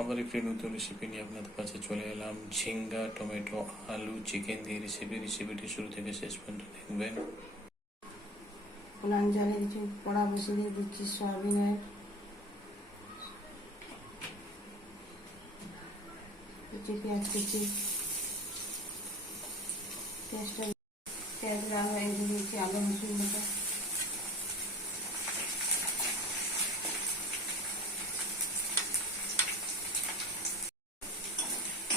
আবার একটি নতুন রেসিপি নিয়ে আপনাদের কাছে চলে এলাম। ঝিঙ্গা, টমেটো, আলু চিকেন দিয়ে রেসিপি রেসিপিটি শুরু থেকে শেষ পর্যন্ত দেখবেন। উনান কিছু কড়া বসিয়ে দিয়ে দিচ্ছি সয়াবিনের। কিছু পেঁয়াজ কুচি। পেঁয়াজ লাল হয়ে গেলে আলু মসুর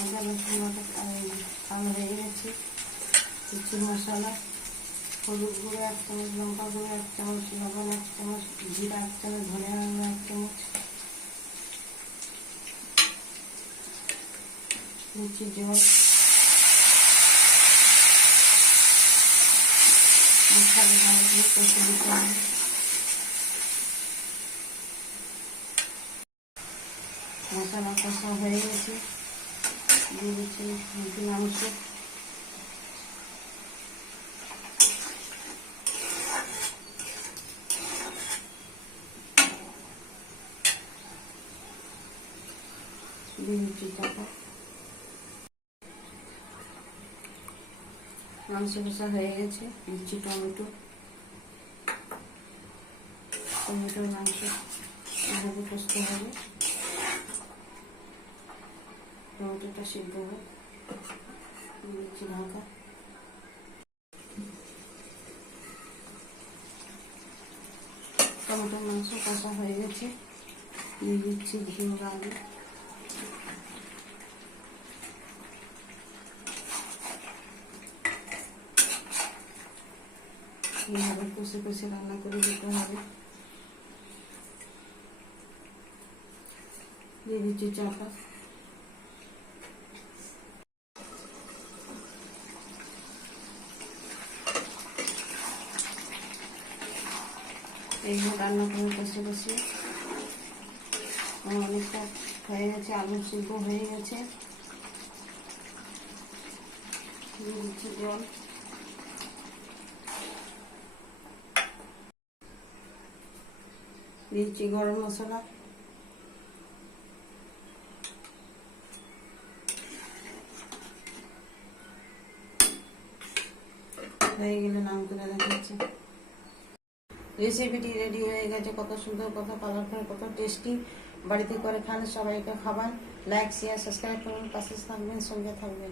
আদা রসুন কালো হয়ে গেছে কিছু মশলা হলুদ গুঁড়ো এক চামচ লঙ্কা গুঁড়ো এক চামচ লবণ এক চামচ জিরা এক চামচ ধনিয়া গুঁড়ো এক চামচ নিচে জল মশলা কষা হয়ে গেছে। দিয়ে দিচ্ছি মুরগির মাংস চাপা মাংস কষা হয়ে গেছে। দিচ্ছি টমেটো। টমেটোর মাংস। কষতে হবে। টমেটোটা সিদ্ধ হবে দিয়ে দিচ্ছি ঢাকা টমেটোর মাংস কষা হয়ে গেছে দিয়ে দিচ্ছি ঝিঙ্গা আলু এইভাবে কষে কষে রান্না করে দিতে হবে দিয়ে দিচ্ছি চাপা এইভাবে রান্না করে কষে কষে অনেকটা হয়ে গেছে আলু সিদ্ধ হয়ে গেছে। জল। দিচ্ছি গরম মশলা। হয়ে গেলে নাম করে দেখাচ্ছি। রেসিপিটি রেডি হয়ে গেছে, কত সুন্দর, কত কালারফুল কত টেস্টি বাড়িতে করে খান সবাইকে খাবার। লাইক শেয়ার সাবস্ক্রাইব করুন, পাশে থাকবেন, সঙ্গে থাকবেন।